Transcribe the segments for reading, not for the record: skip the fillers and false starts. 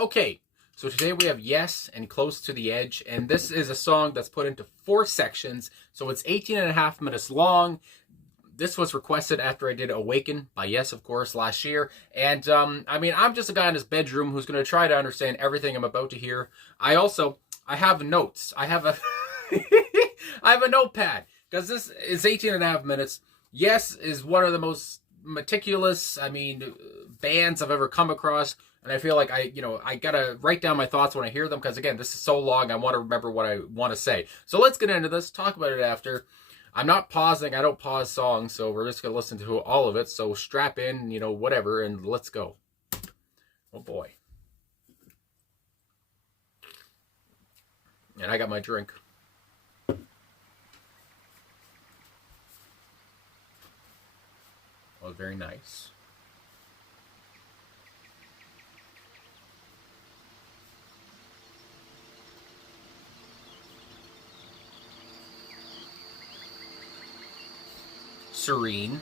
Okay, so today we have Yes and Close to the Edge, and this is a song that's put into 4 sections, so it's 18 and a half minutes long. This was requested after I did Awaken by Yes, of course, last year. And, I'm just a guy in his bedroom who's going to try to understand everything I'm about to hear. I have notes. I have a, I have a notepad, because this is 18 and a half minutes. Yes is one of the most meticulous, bands I've ever come across. And I feel like I gotta write down my thoughts when I hear them, because again, this is so long, I want to remember what I want to say. So let's get into this, talk about it after. I'm not pausing, I don't pause songs, so we're just gonna listen to all of it. So strap in, whatever, and let's go. Oh boy. And I got my drink. Oh, very nice. Serene.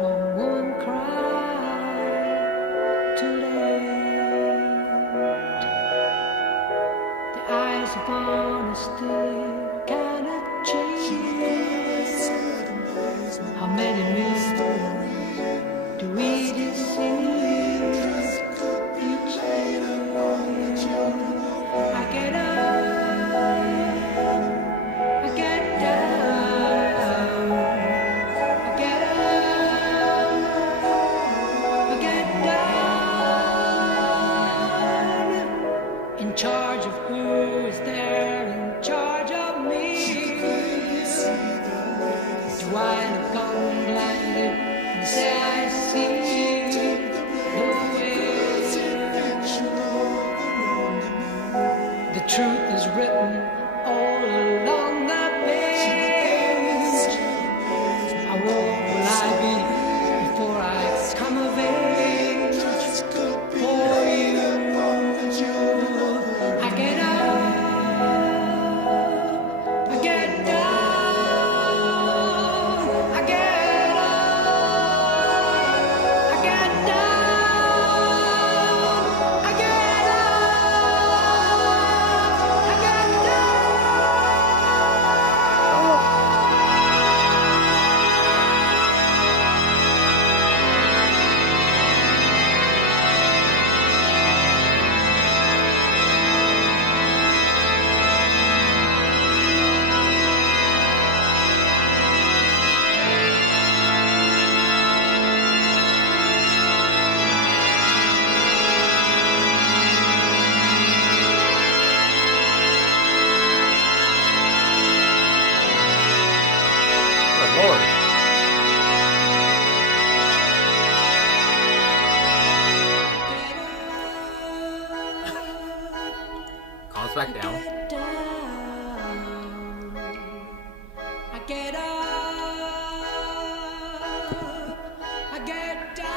one woman cried too late. The eyes upon us still cannot change. How many minutes do we deceive each day? I get up, I get down, I get up, I get down. In charge of who is there in charge of me? Do I look on blinded and say I see the way? The truth is written all along that page. How old will I be before I come of age for you? I get up, I get down, I get up, I get down, I get up, I get down. Good Lord. Calms back down. I get up, I get down.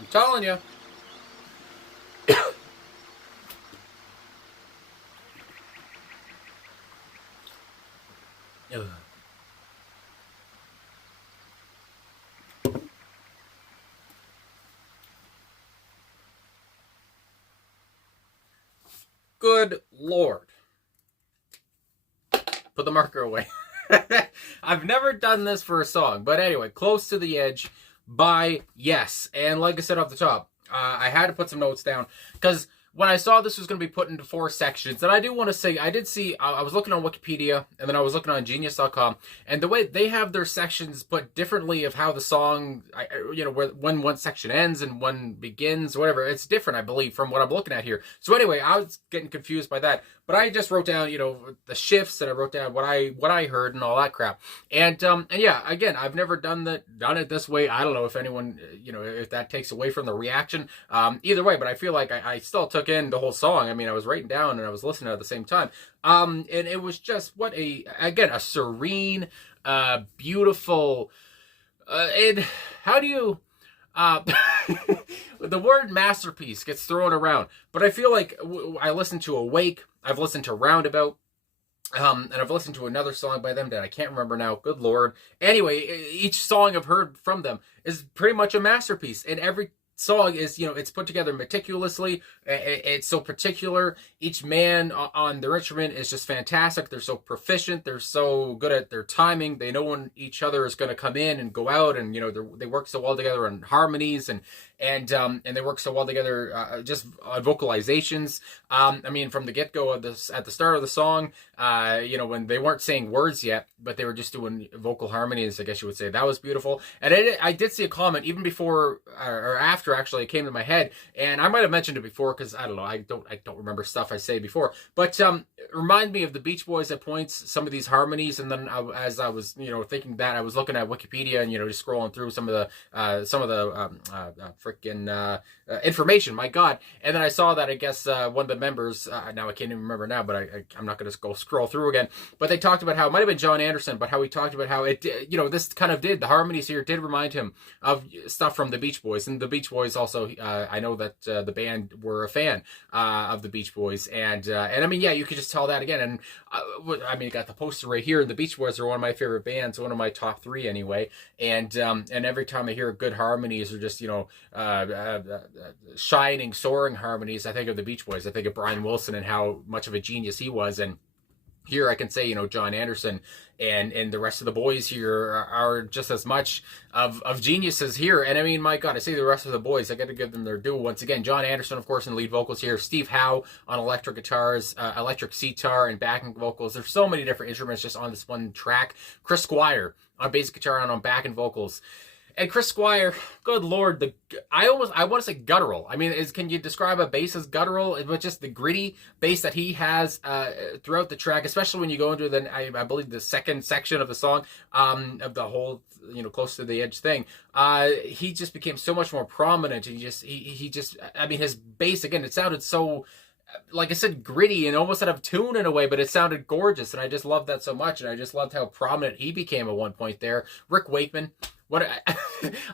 I'm telling you. Ugh. Good Lord. Put the marker away. I've never done this for a song, but anyway, Close to the Edge by Yes. And like I said off the top, I had to put some notes down because when I saw this was going to be put into 4 sections, and I do want to say, I did see, I was looking on Wikipedia, and then I was looking on Genius.com, and the way they have their sections put differently of how the song, when one section ends and one begins, whatever, it's different, I believe, from what I'm looking at here. So anyway, I was getting confused by that, but I just wrote down, the shifts, and I wrote down what I heard and all that crap. And yeah, again, I've never done it this way. I don't know if anyone, if that takes away from the reaction. Either way, but I feel like I still took in the whole song. I mean, I was writing down and I was listening at the same time. And it was just a serene, beautiful, and how do you, the word masterpiece gets thrown around, but I feel like I listened to Awake, I've listened to Roundabout, and I've listened to another song by them that I can't remember now. Good Lord. Anyway, each song I've heard from them is pretty much a masterpiece, and every song is, it's put together meticulously. It's so particular. Each man on their instrument is just fantastic. They're so proficient. They're so good at their timing. They know when each other is going to come in and go out, and they work so well together on harmonies, and they work so well together just on vocalizations. I mean, from the get-go of this, at the start of the song, when they weren't saying words yet, but they were just doing vocal harmonies, I guess you would say, that was beautiful. And I did see a comment even before or after, actually, it came to my head, and I might have mentioned it before because I don't know, I don't remember stuff I say before, but it reminded me of the Beach Boys at points, some of these harmonies. And then as I was thinking that, I was looking at Wikipedia and just scrolling through some of the freaking information, my God. And then I saw that, I guess, one of the members, now I can't even remember now, but I'm not going to go scroll through again, but they talked about how it might have been Jon Anderson, but how he talked about how it, this kind of the harmonies here did remind him of stuff from the Beach Boys. And the Beach Boys also, I know that the band were a fan of the Beach Boys, and I mean, yeah, you could just tell that again. And I mean, you got the poster right here, and the Beach Boys are one of my favorite bands, one of my top 3 anyway. And every time I hear good harmonies or just shining, soaring harmonies, I think of the Beach Boys. I think of Brian Wilson and how much of a genius he was. And here I can say, Jon Anderson and the rest of the boys here are just as much of geniuses here. And I mean, my God, I say the rest of the boys, I got to give them their due once again. Jon Anderson, of course, in lead vocals here. Steve Howe on electric guitars, electric sitar, and backing vocals. There's so many different instruments just on this one track. Chris Squire on bass guitar and on backing vocals. And Chris Squire, good Lord, I want to say guttural. I mean, can you describe a bass as guttural? But just the gritty bass that he has throughout the track, especially when you go into I believe the second section of the song, of the whole Close to the Edge thing. He just became so much more prominent. He just I mean, his bass again, it sounded so, like I said, gritty and almost out of tune in a way, but it sounded gorgeous, and I just loved that so much. And I just loved how prominent he became at one point there. Rick Wakeman.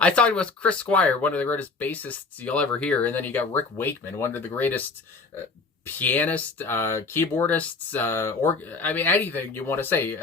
I talked about Chris Squire, one of the greatest bassists you'll ever hear, and then you got Rick Wakeman, one of the greatest pianists, keyboardists, I mean, anything you want to say,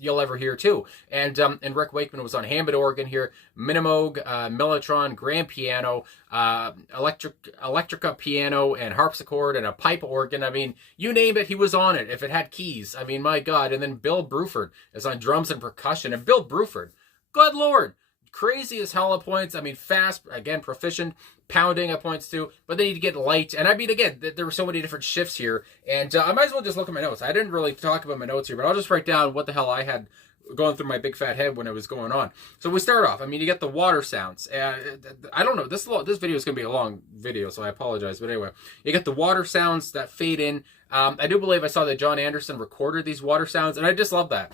you'll ever hear too. And Rick Wakeman was on Hammond organ here, Minimoog, Mellotron, grand piano, electrica piano, and harpsichord, and a pipe organ. I mean, you name it, he was on it, if it had keys. I mean, my God. And then Bill Bruford is on drums and percussion. And Bill Bruford, good Lord, crazy as hell at points. I mean, fast, again, proficient, pounding at points too, but then you get light. And I mean, again, there were so many different shifts here, and I might as well just look at my notes. I didn't really talk about my notes here, but I'll just write down what the hell I had going through my big fat head when it was going on. So we start off, I mean, you get the water sounds. I don't know, this video is going to be a long video, so I apologize, but anyway, you get the water sounds that fade in. I do believe I saw that Jon Anderson recorded these water sounds, and I just love that.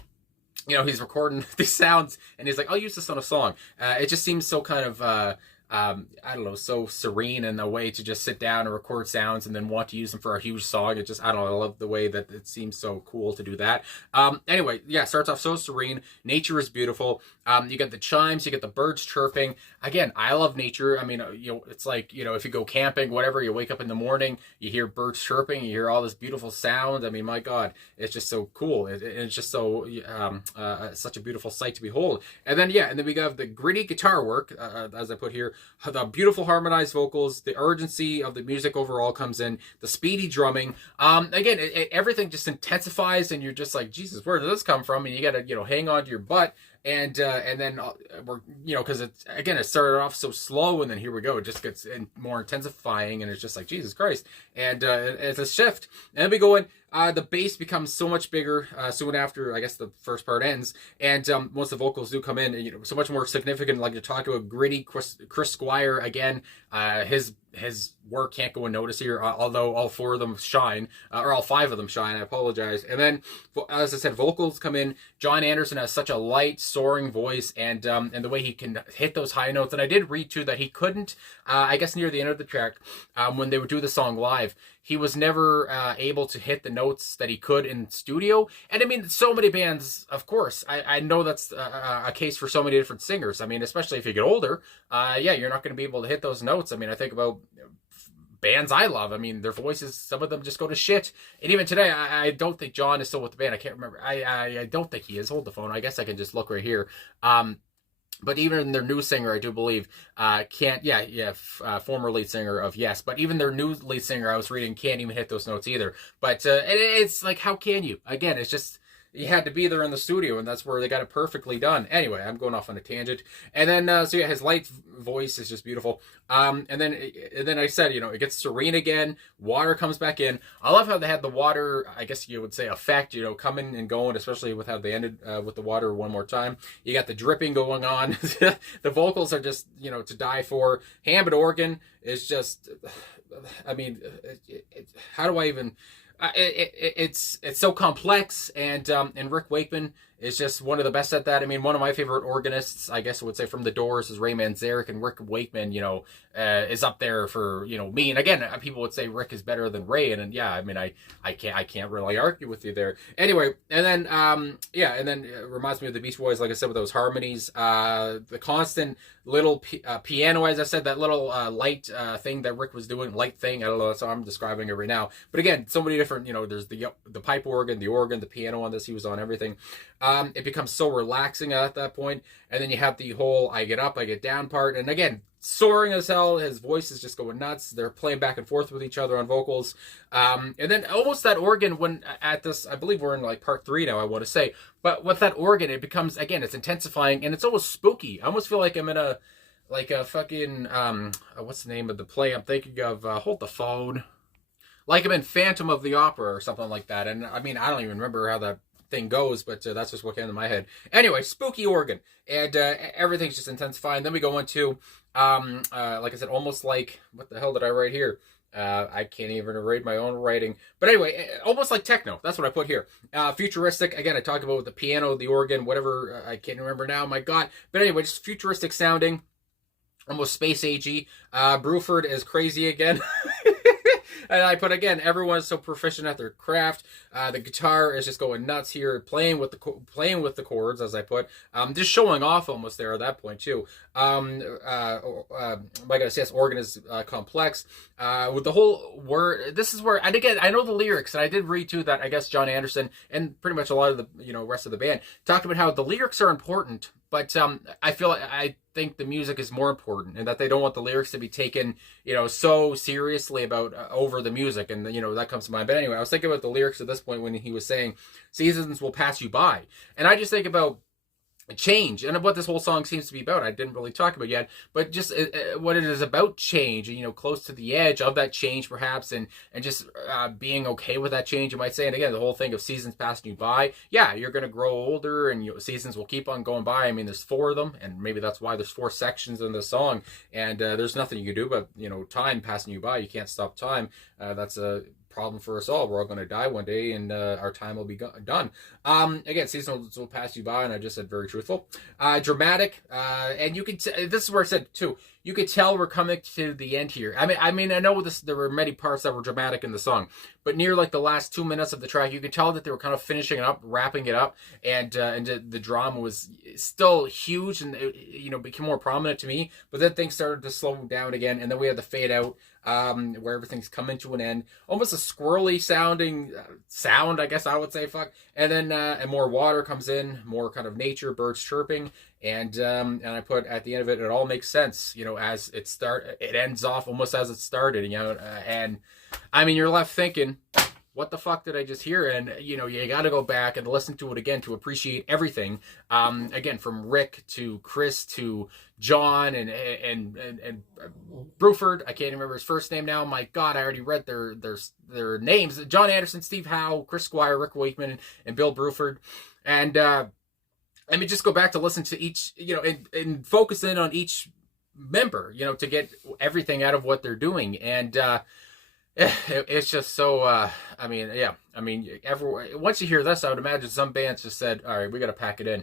He's recording these sounds, and he's like, I'll use this on a song. It just seems so kind of I don't know, so serene in a way to just sit down and record sounds and then want to use them for a huge song. It just, I don't know, I love the way that it seems so cool to do that. Anyway, yeah, starts off so serene. Nature is beautiful. You get the chimes, you get the birds chirping. Again, I love nature. I mean, it's like, if you go camping, whatever, you wake up in the morning, you hear birds chirping, you hear all this beautiful sound. I mean, my God, it's just so cool. It's just so, such a beautiful sight to behold. And then we have the gritty guitar work, as I put here, the beautiful harmonized vocals, the urgency of the music overall comes in, the speedy drumming. Again, everything just intensifies, and you're just like, Jesus, where did this come from? And you got to, hang on to your butt. And then we're, because it started off so slow, and then here we go, it just gets more intensifying, and it's just like, Jesus Christ. And it's a shift, and then we go in. The bass becomes so much bigger soon after, I guess, the first part ends, and once the vocals do come in, so much more significant. Like you're talking about gritty Chris Squire again. His work can't go unnoticed here, although all four of them shine, or all five of them shine. I apologize. And then, as I said, vocals come in. Jon Anderson has such a light, soaring voice, and the way he can hit those high notes. And I did read too that he couldn't, I guess, near the end of the track, when they would do the song live, he was never able to hit the notes that he could in studio. And I mean, so many bands, of course, I know that's a case for so many different singers. I mean, especially if you get older, you're not going to be able to hit those notes. I mean, I think about bands I love. I mean, their voices, some of them just go to shit. And even today, I don't think Jon is still with the band. I can't remember. I don't think he is. Hold the phone. I guess I can just look right here. But even their new singer, I do believe, former lead singer of Yes, but even their new lead singer, I was reading, can't even hit those notes either. But it's like, how can you? Again, it's just, you had to be there in the studio, and that's where they got it perfectly done. Anyway, I'm going off on a tangent. And then, his light voice is just beautiful. And then I said, it gets serene again. Water comes back in. I love how they had the water, I guess you would say, effect, coming and going, especially with how they ended with the water one more time. You got the dripping going on. The vocals are just, to die for. Hammond organ is just, I mean, how do I even... It's so complex, and Rick Wakeman is just one of the best at that. I mean, one of my favorite organists, I guess I would say, from the Doors is Ray Manzarek, and Rick Wakeman, is up there for, me. And again, people would say Rick is better than Ray, and yeah, I mean, I can't really argue with you there. Anyway, and then it reminds me of the Beach Boys, like I said, with those harmonies, the constant little piano, as I said, that little light thing that Rick was doing, light thing, I don't know, that's how I'm describing it right now. But again, so many different, there's the pipe organ, the piano on this, he was on everything. It becomes so relaxing at that point, and then you have the whole I get up, I get down part, and again, soaring as hell. His voice is just going nuts. They're playing back and forth with each other on vocals, and then almost that organ, when at this, I believe we're in like part 3 now, I want to say, but with that organ, it becomes, again, it's intensifying, and it's almost spooky. I almost feel like I'm in a fucking what's the name of the play I'm thinking of? Hold the phone. Like I'm in Phantom of the Opera or something like that. And I mean, I don't even remember how that thing goes, but that's just what came to my head. Anyway, spooky organ, and everything's just intensifying. Then we go into, like I said, almost like, what the hell did I write here? I can't even read my own writing. But anyway, almost like techno. That's what I put here. Futuristic. Again, I talked about the piano, the organ, whatever. I can't remember now. My God. But anyway, just futuristic sounding. Almost space agey. Bruford is crazy again. And I put, again, everyone is so proficient at their craft. The guitar is just going nuts here, playing with the chords, as I put. Just showing off almost there at that point too. My goodness, yes, organ is complex. With the whole word, this is where, and again, I know the lyrics, and I did read too that I guess Jon Anderson and pretty much a lot of the rest of the band talked about how the lyrics are important, but I think the music is more important, and that they don't want the lyrics to be taken, so seriously about over the music, and that comes to mind. But anyway, I was thinking about the lyrics at this point when he was saying, "Seasons will pass you by," and I just think about change and what this whole song seems to be about. I didn't really talk about yet, but just what it is about change, and close to the edge of that change perhaps, and just being okay with that change, you might say. And again, the whole thing of seasons passing you by, yeah, you're going to grow older, and seasons will keep on going by. I mean, there's 4 of them, and maybe that's why there's 4 sections in the song, and there's nothing you can do but time passing you by. You can't stop time. That's problem for us all. We're all going to die one day, and our time will be done. Again, seasons will pass you by, and I just said very truthful. Dramatic, and you can. This is where I said too. You could tell we're coming to the end here. I mean, I know this. There were many parts that were dramatic in the song, but near like the last 2 minutes of the track, you could tell that they were kind of finishing it up, wrapping it up, and the drama was still huge, and it, became more prominent to me. But then things started to slow down again, and then we had the fade out. Where everything's coming to an end, almost a squirrely sounding sound, I guess I would say, fuck. And then and more water comes in, more kind of nature, birds chirping, and I put at the end of it, it all makes sense, as it ends off almost as it started, and I mean, you're left thinking, what the fuck did I just hear? And you got to go back and listen to it again to appreciate everything. Again, from Rick to Chris to Jon and Bruford. I can't remember his first name now. My God, I already read their names: Jon Anderson, Steve Howe, Chris Squire, Rick Wakeman, and Bill Bruford. And I mean, just go back to listen to each, and focus in on each member, to get everything out of what they're doing. And it's just so, once you hear this, I would imagine some bands just said, all right, we got to pack it in.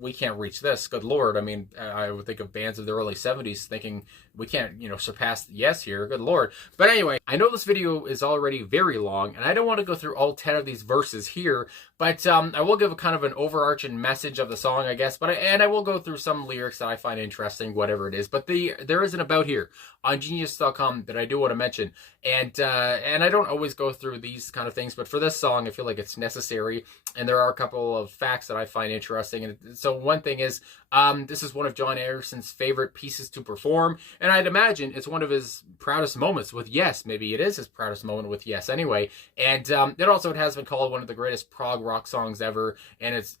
We can't reach this. Good Lord. I mean, I would think of bands of the early 70s thinking we can't, surpass Yes here. Good Lord. But anyway, I know this video is already very long, and I don't want to go through all 10 of these verses here, but I will give a kind of an overarching message of the song, I guess. But I will go through some lyrics that I find interesting, whatever it is. But there is an about here on genius.com that I do want to mention. And I don't always go through these kind of things, but for this song, I feel like it's necessary. And there are a couple of facts that I find interesting. And so one thing is, this is one of Jon Anderson's favorite pieces to perform. And I'd imagine it's one of his proudest moments with Yes. Maybe it is his proudest moment with Yes anyway. And it has been called one of the greatest prog rock songs ever. And it's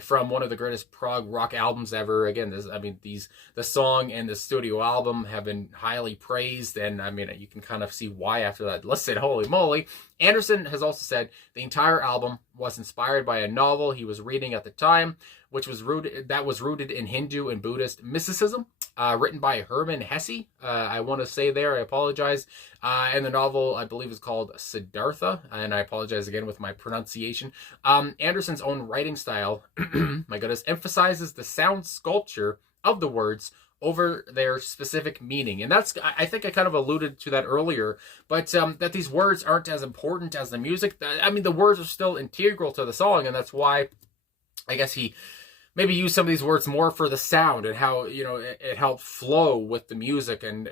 from one of the greatest prog rock albums ever. Again, the song and the studio album have been highly praised. And I mean, you can kind of see why after that listen. Holy moly. Anderson has also said the entire album was inspired by a novel he was reading at the time, which was rooted in Hindu and Buddhist mysticism, written by Hermann Hesse. I want to say there, I apologize. And the novel, I believe, is called Siddhartha, and I apologize again with my pronunciation. Anderson's own writing style, my goodness, emphasizes the sound sculpture of the words over their specific meaning. And that's, I think I kind of alluded to that earlier, but that these words aren't as important as the music. I mean, the words are still integral to the song, and that's why I guess he maybe use some of these words more for the sound and how it helped flow with the music and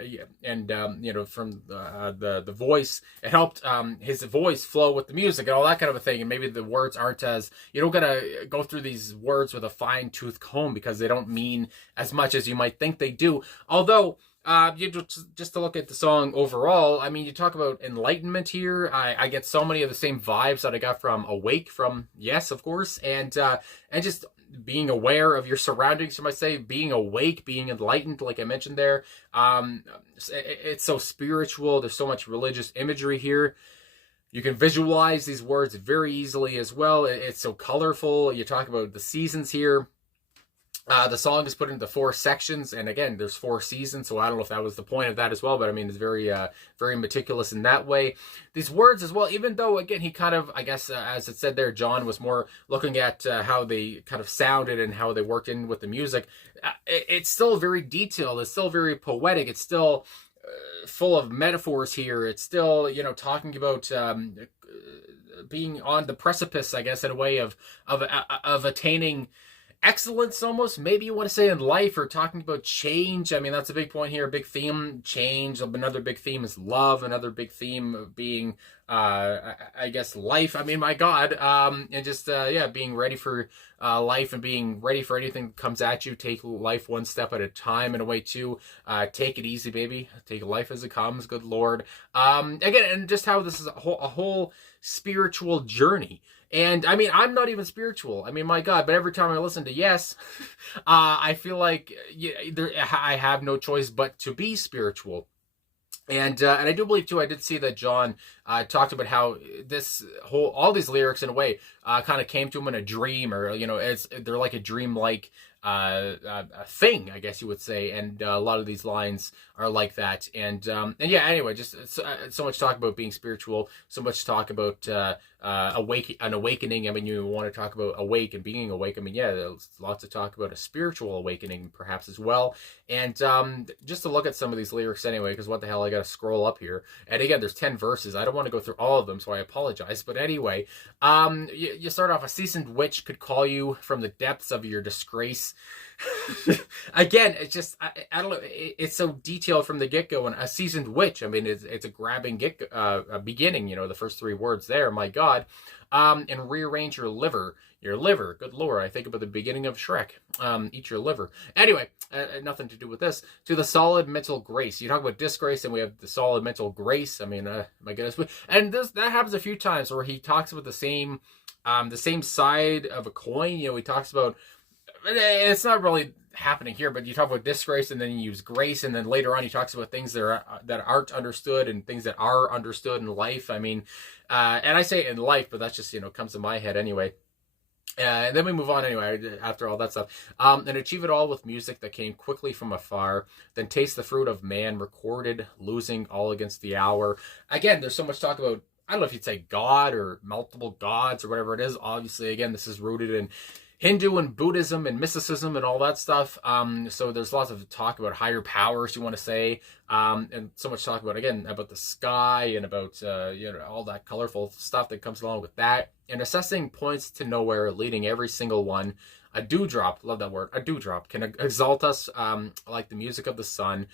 from the voice, it helped his voice flow with the music and all that kind of a thing. And maybe the words aren't as, you don't gotta go through these words with a fine-tooth comb because they don't mean as much as you might think they do. Although just to look at the song overall, I mean, you talk about enlightenment here. I get so many of the same vibes that I got from Awake, from Yes, of course, and just being aware of your surroundings, you might say, being awake, being enlightened, like I mentioned there. It's so spiritual. There's so much religious imagery here. You can visualize these words very easily as well. It's so colorful. You talk about the seasons here. The song is put into 4 sections, and again, there's 4 seasons, so I don't know if that was the point of that as well, but I mean, it's very, very meticulous in that way. These words as well, even though, again, he kind of, I guess, as it said there, Jon was more looking at how they kind of sounded and how they worked in with the music. It's still very detailed. It's still very poetic. It's still full of metaphors here. It's still, talking about being on the precipice, I guess, in a way of attaining excellence, almost, maybe you want to say, in life, or talking about change. I mean, that's a big point here, a big theme, change. Another big theme is love. Another big theme of being, I guess, life. I mean, my God, and just, being ready for life and being ready for anything that comes at you. Take life one step at a time, in a way, too. Take it easy, baby. Take life as it comes, good Lord. Again, and just how this is a whole spiritual journey. And I mean, I'm not even spiritual. I mean, my God, but every time I listen to Yes, I feel like I have no choice but to be spiritual. And I do believe too, I did see that Jon talked about how all these lyrics in a way kind of came to him in a dream, or they're like a dream-like a thing, I guess you would say. And a lot of these lines are like that. And yeah, anyway, just so much talk about being spiritual, so much talk about an awakening. I mean, you want to talk about awake and being awake. I mean, yeah, there's lots of talk about a spiritual awakening perhaps as well. And just to look at some of these lyrics anyway, because what the hell, I got to scroll up here. And again, there's 10 verses. I don't want to go through all of them, so I apologize. But anyway, you start off, a seasoned witch could call you from the depths of your disgrace. Again, it's just, I don't know, it's so detailed from the get-go. And a seasoned witch, I mean, it's a grabbing beginning, you know, the first 3 words there, my God. And rearrange your liver, good Lord. I think about the beginning of Shrek. Eat your liver. Anyway, nothing to do with this. To the solid mental grace. You talk about disgrace, and we have the solid mental grace. I mean, my goodness. And that happens a few times where he talks about the same side of a coin. You know, he talks about, it's not really happening here, but you talk about disgrace, and then you use grace, and then later on he talks about things that aren't understood and things that are understood in life. I mean, and I say in life, but that's just, you know, comes to my head anyway. And then we move on anyway, after all that stuff. And achieve it all with music that came quickly from afar. Then taste the fruit of man, recorded, losing all against the hour. Again, there's so much talk about, I don't know if you'd say God or multiple gods or whatever it is. Obviously, again, this is rooted in Hindu and Buddhism and mysticism and all that stuff. So there's lots of talk about higher powers, you want to say, and so much talk about, again, about the sky and about you know, all that colorful stuff that comes along with that. And assessing points to nowhere, leading every single one. A dewdrop, love that word, a dewdrop can exalt us, like the music of the sun.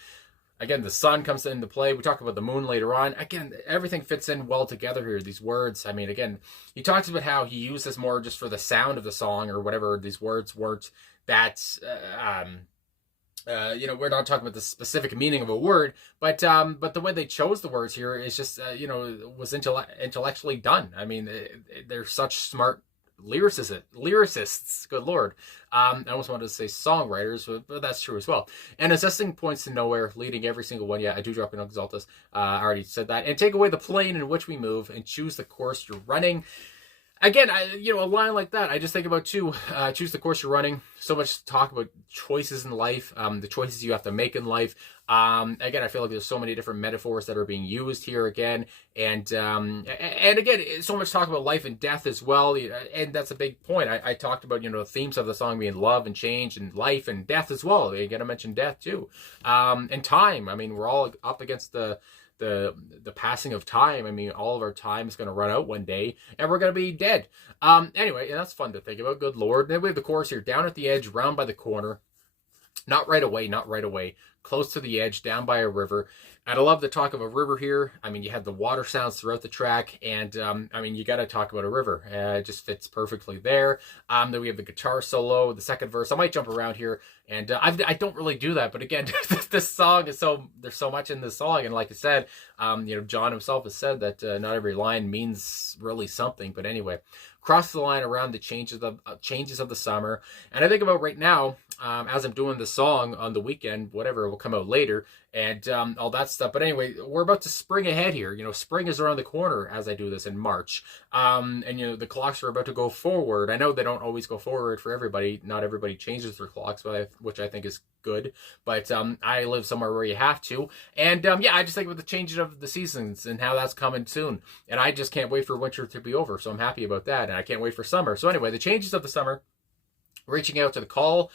Again, the sun comes into play. We talk about the moon later on. Again, everything fits in well together here, these words. I mean, again, he talks about how he used this more just for the sound of the song or whatever. These words weren't that, you know, we're not talking about the specific meaning of a word, but the way they chose the words here is just, you know, was intellectually done. I mean, they're such smart lyricists, good Lord. I almost wanted to say songwriters, but that's true as well. And assessing points to nowhere, leading every single one. Yeah, I do drop an exalt us. I already said that. And take away the plane in which we move and choose the course you're running. Again, you know, a line like that, I just think about too, choose the course you're running. So much talk about choices in life, the choices you have to make in life. Again, I feel like there's so many different metaphors that are being used here again. And again, so much talk about life and death as well. And that's a big point. I talked about, you know, the themes of the song being love and change and life and death as well. You got to mention death too. And time. I mean, we're all up against the passing of time. I mean, all of our time is going to run out one day, and we're going to be dead. Anyway, and that's fun to think about. Good Lord. Then we have the chorus here: down at the edge, round by the corner. Not right away, not right away. Close to the edge, down by a river. And I love the talk of a river here. I mean, you have the water sounds throughout the track, and I mean, you got to talk about a river. It just fits perfectly there. Then we have the guitar solo, the second verse. I might jump around here, and I don't really do that, but again, this song is there's so much in this song, and like I said, you know, Jon himself has said that not every line means really something. But anyway, cross the line around the changes of the summer, and I think about right now, as I'm doing the song on the weekend, whatever will come out later, and all that stuff. But anyway, we're about to spring ahead here. You know, spring is around the corner as I do this in March. And, you know, the clocks are about to go forward. I know they don't always go forward for everybody. Not everybody changes their clocks, which I think is good. But I live somewhere where you have to. And, yeah, I just think about the changes of the seasons and how that's coming soon. And I just can't wait for winter to be over. So I'm happy about that. And I can't wait for summer. So anyway, the changes of the summer, reaching out to call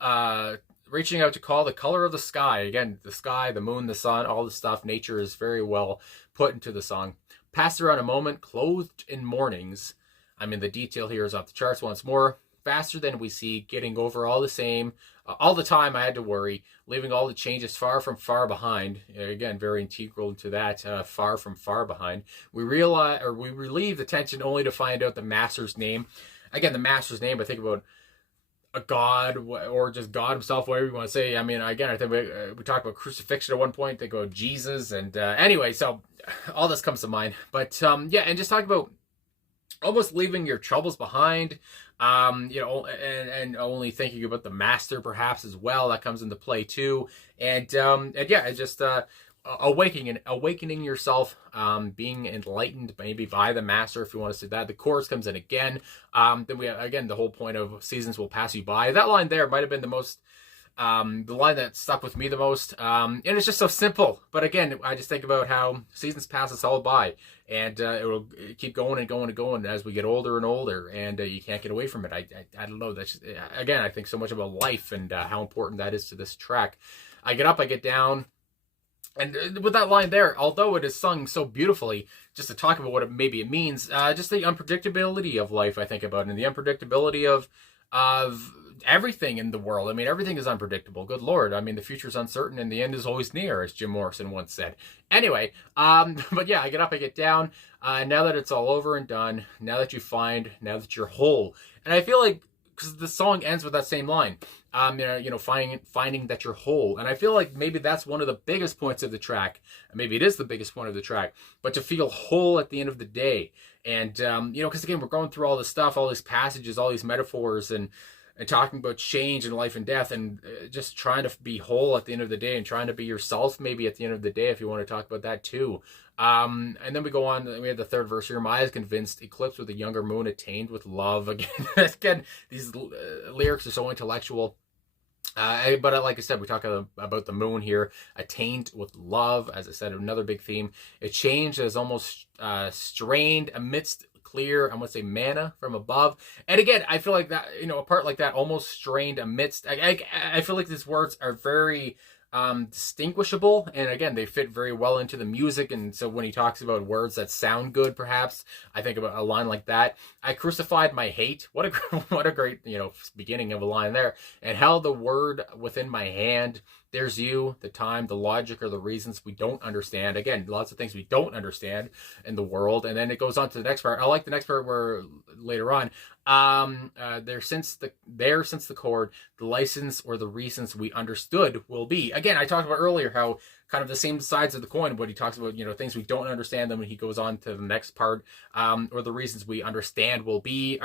the color of the sky. Again, the sky, the moon, the sun, all the stuff. Nature is very well put into the song. Passed around a moment, clothed in mornings. I mean, the detail here is off the charts once more. Faster than we see, getting over all the same. All the time I had to worry, leaving all the changes far from far behind. Again, very integral to that, far from far behind. We relieve the tension only to find out the master's name. Again, the master's name, I think about a god, or just God himself, whatever you want to say. I mean, again, I think we talked about crucifixion at one point. They go Jesus, and anyway, so all this comes to mind. But yeah, and just talk about almost leaving your troubles behind, you know, and only thinking about the master perhaps as well. That comes into play too. And yeah, it's just awakening yourself, being enlightened maybe by the master, if you want to say that. The chorus comes in again. Then we have, again, the whole point of seasons will pass you by. That line there might have been the line that stuck with me the most. And it's just so simple. But again, I just think about how seasons pass us all by, and it will keep going and going and going as we get older and older, and you can't get away from it. I don't know. That's just, again, I think so much about life and how important that is to this track. I get up, I get down. And with that line there, although it is sung so beautifully, just to talk about what it means, just the unpredictability of life, I think about, and the unpredictability of everything in the world. I mean, everything is unpredictable. Good Lord. I mean, the future is uncertain and the end is always near, as Jim Morrison once said. Anyway, but yeah, I get up, I get down. Now that it's all over and done, now that you're whole. And I feel like, because the song ends with that same line, finding that you're whole. And I feel like maybe that's one of the biggest points of the track. Maybe it is the biggest point of the track, but to feel whole at the end of the day. And, because again, we're going through all this stuff, all these passages, all these metaphors, and talking about change and life and death, and just trying to be whole at the end of the day, and trying to be yourself maybe at the end of the day, if you want to talk about that too. And then we go on, we have the third verse here. My eyes convinced, eclipsed with a younger moon, attained with love. Again, these lyrics are so intellectual. But like I said, we talk about the moon here. Attained with love, as I said, another big theme. It changed as almost strained amidst clear, I'm going to say, manna from above. And again, I feel like that, a part like that, almost strained amidst. I feel like these words are very distinguishable, and again, they fit very well into the music. And so when he talks about words that sound good, perhaps I think about a line like that. I crucified my hate. What a great beginning of a line there. And held the word within my hand. There's you, the time, the logic, or the reasons we don't understand. Again, lots of things we don't understand in the world. And then it goes on to the next part. I like the next part where later on, there since the chord, the license or the reasons we understood will be. Again, I talked about earlier how kind of the same sides of the coin, when he talks about, things we don't understand, then when he goes on to the next part, or the reasons we understood will be.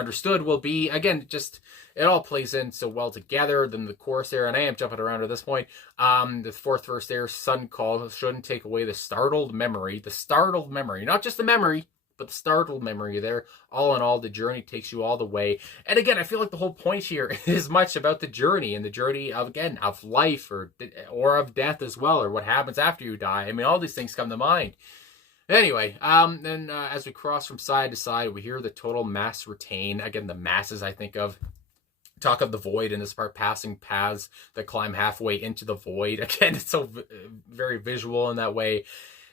Again, just, it all plays in so well together. Then the chorus there, and I am jumping around at this point, the fourth verse there, sun call shouldn't take away the startled memory, not just the memory, but the startled memory there. All in all, the journey takes you all the way. And again, I feel like the whole point here is much about the journey, and the journey of life or of death as well, or what happens after you die. I mean, all these things come to mind. Anyway, then as we cross from side to side, we hear the total mass retain. Again, the masses I think of. Talk of the void in this part, passing paths that climb halfway into the void. Again, it's so very visual in that way.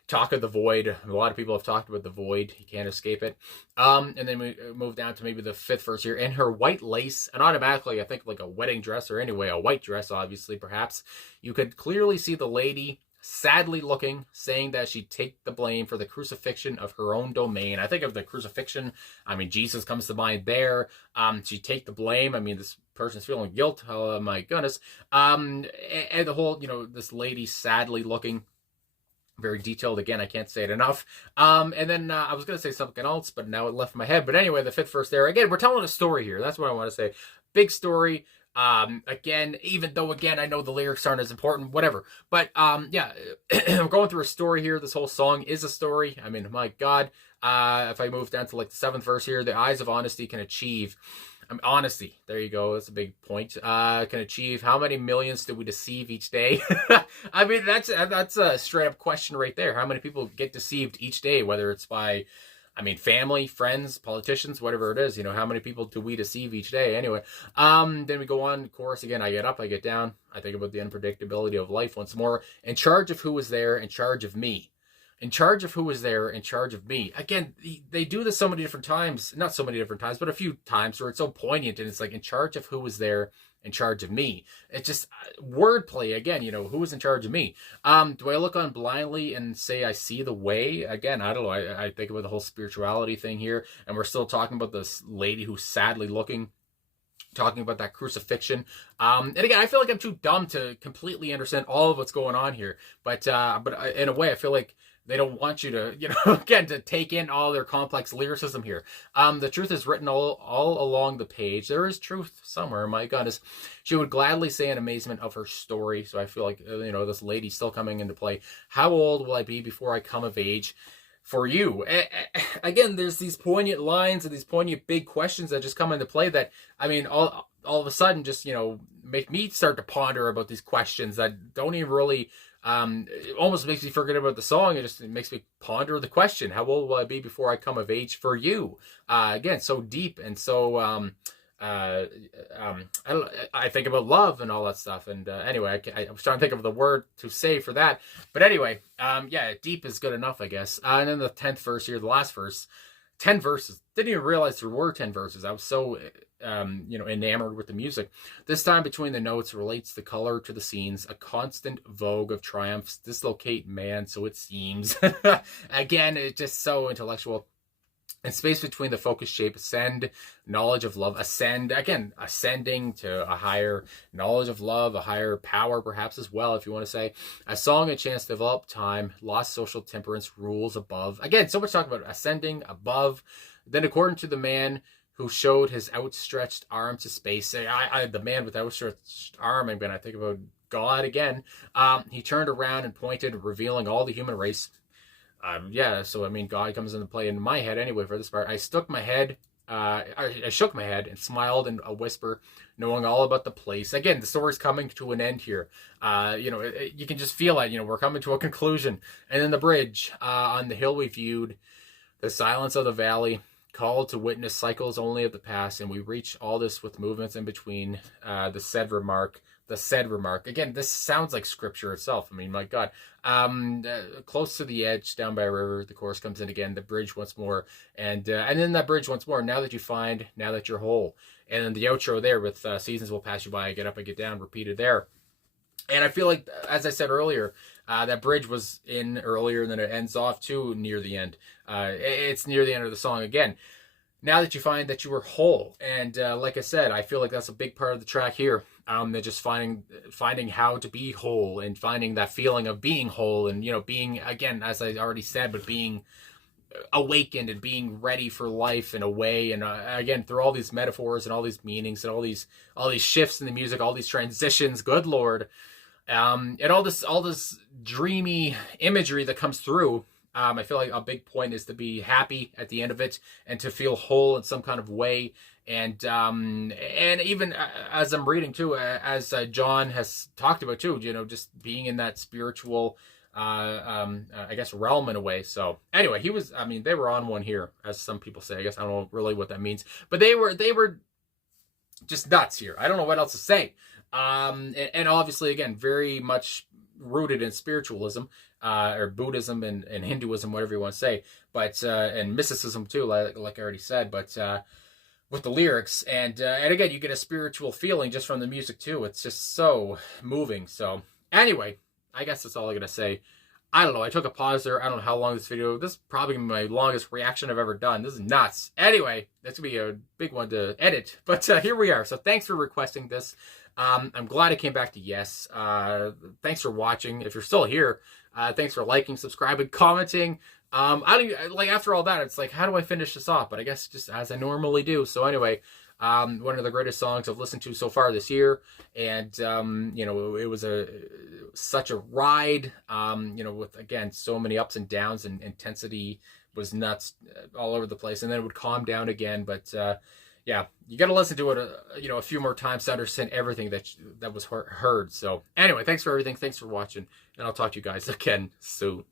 Talk of the void. A lot of people have talked about the void. You can't escape it. And then we move down to maybe the fifth verse here. In her white lace, and automatically I think like a wedding dress, or anyway, a white dress, obviously, perhaps. You could clearly see the lady sadly looking, saying that she'd take the blame for the crucifixion of her own domain. I think of the crucifixion. I mean, Jesus comes to mind there. She'd take the blame. I mean, this person's feeling guilt. Oh my goodness. And the whole, this lady sadly looking. Very detailed. Again, I can't say it enough. And then I was going to say something else, but now it left my head. But anyway, the fifth verse there. Again, we're telling a story here. That's what I want to say. Big story. Again, even though, again, I know the lyrics aren't as important, whatever. But, yeah, we're going through a story here. This whole song is a story. I mean, my God. If I move down to like the seventh verse here, the eyes of honesty can achieve. Honesty, there you go. That's a big point. Can achieve. How many millions do we deceive each day? I mean, that's a straight up question right there. How many people get deceived each day, whether it's by, family, friends, politicians, whatever it is. How many people do we deceive each day? Anyway, then we go on. Chorus again. I get up, I get down. I think about the unpredictability of life once more. In charge of who is there, in charge of me. In charge of who was there, in charge of me. Again, they do this so many different times. Not so many different times, but a few times where it's so poignant, and it's like, in charge of who was there, in charge of me. It's just wordplay again. Who was in charge of me? Do I look on blindly and say I see the way? Again, I don't know. I think about the whole spirituality thing here, and we're still talking about this lady who's sadly looking. Talking about that crucifixion. And again, I feel like I'm too dumb to completely understand all of what's going on here. But in a way, I feel like they don't want you to, again, to take in all their complex lyricism here. The truth is written all along the page. There is truth somewhere. My goodness. She would gladly say in amazement of her story. So I feel like, this lady's still coming into play. How old will I be before I come of age for you? Again, there's these poignant lines and these poignant big questions that just come into play that, all of a sudden just, make me start to ponder about these questions that don't even really, it almost makes me forget about the song. It makes me ponder the question: how old will I be before I come of age for you? Again, so deep and so, I think about love and all that stuff. And anyway, I was trying to think of the word to say for that. But anyway, deep is good enough, I guess. And then the 10th verse here, the last verse, 10 verses. Didn't even realize there were 10 verses. I was so, enamored with the music. This time between the notes relates the color to the scenes, a constant vogue of triumphs dislocate man, so it seems. Again, it's just so intellectual. And space between the focus shape, ascend, knowledge of love, ascend, again, ascending to a higher knowledge of love, a higher power perhaps as well, if you want to say. A song, a chance to develop time, lost social temperance, rules above. Again, so much talk about ascending, above. Then according to the man who showed his outstretched arm to space, the man with outstretched arm, I'm going to think about God again. He turned around and pointed, revealing all the human race. God comes into play in my head anyway for this part. I shook my head and smiled in a whisper, knowing all about the place. Again, the story's coming to an end here. You can just feel it. We're coming to a conclusion. And then the bridge, on the hill we viewed, the silence of the valley, called to witness cycles only of the past, and we reach all this with movements in between, the said remark. Again, this sounds like scripture itself. My God. Close to the edge, down by a river, the chorus comes in again, the bridge once more, and then that bridge once more, now that you find, now that you're whole. And then the outro there with seasons will pass you by, get up and get down, repeated there. And I feel like, as I said earlier, that bridge was in earlier, and then it ends off too near the end. It's near the end of the song again. Now that you find that you were whole. And like I said, I feel like that's a big part of the track here. They're just finding how to be whole and finding that feeling of being whole and, being, again, as I already said, but being awakened and being ready for life in a way. And again, through all these metaphors and all these meanings and all these shifts in the music, all these transitions, good Lord. And all this dreamy imagery that comes through. I feel like a big point is to be happy at the end of it and to feel whole in some kind of way. And even as I'm reading too, as Jon has talked about too, just being in that spiritual, I guess, realm in a way. So anyway, they were on one here, as some people say. I guess I don't know really what that means, but they were just nuts here. I don't know what else to say. And obviously, again, very much rooted in spiritualism, or Buddhism and Hinduism, whatever you want to say, but and mysticism too, like I already said, but with the lyrics, and again, you get a spiritual feeling just from the music too. It's just so moving. So anyway, I guess that's all I'm gonna say. I don't know. I took a pause there. I don't know how long this video. This is probably my longest reaction I've ever done. This is nuts. Anyway, that's gonna be a big one to edit, but here we are. So thanks for requesting this. I'm glad I came back to yes. Thanks for watching. If you're still here, thanks for liking, subscribing, commenting. I don't like, after all that, it's like, how do I finish this off? But I guess just as I normally do. So anyway, one of the greatest songs I've listened to so far this year, and it was such a ride. With, again, so many ups and downs, and intensity was nuts all over the place, and then it would calm down again. But yeah, you got to listen to it, a few more times to understand everything that was heard. So anyway, thanks for everything. Thanks for watching, and I'll talk to you guys again soon.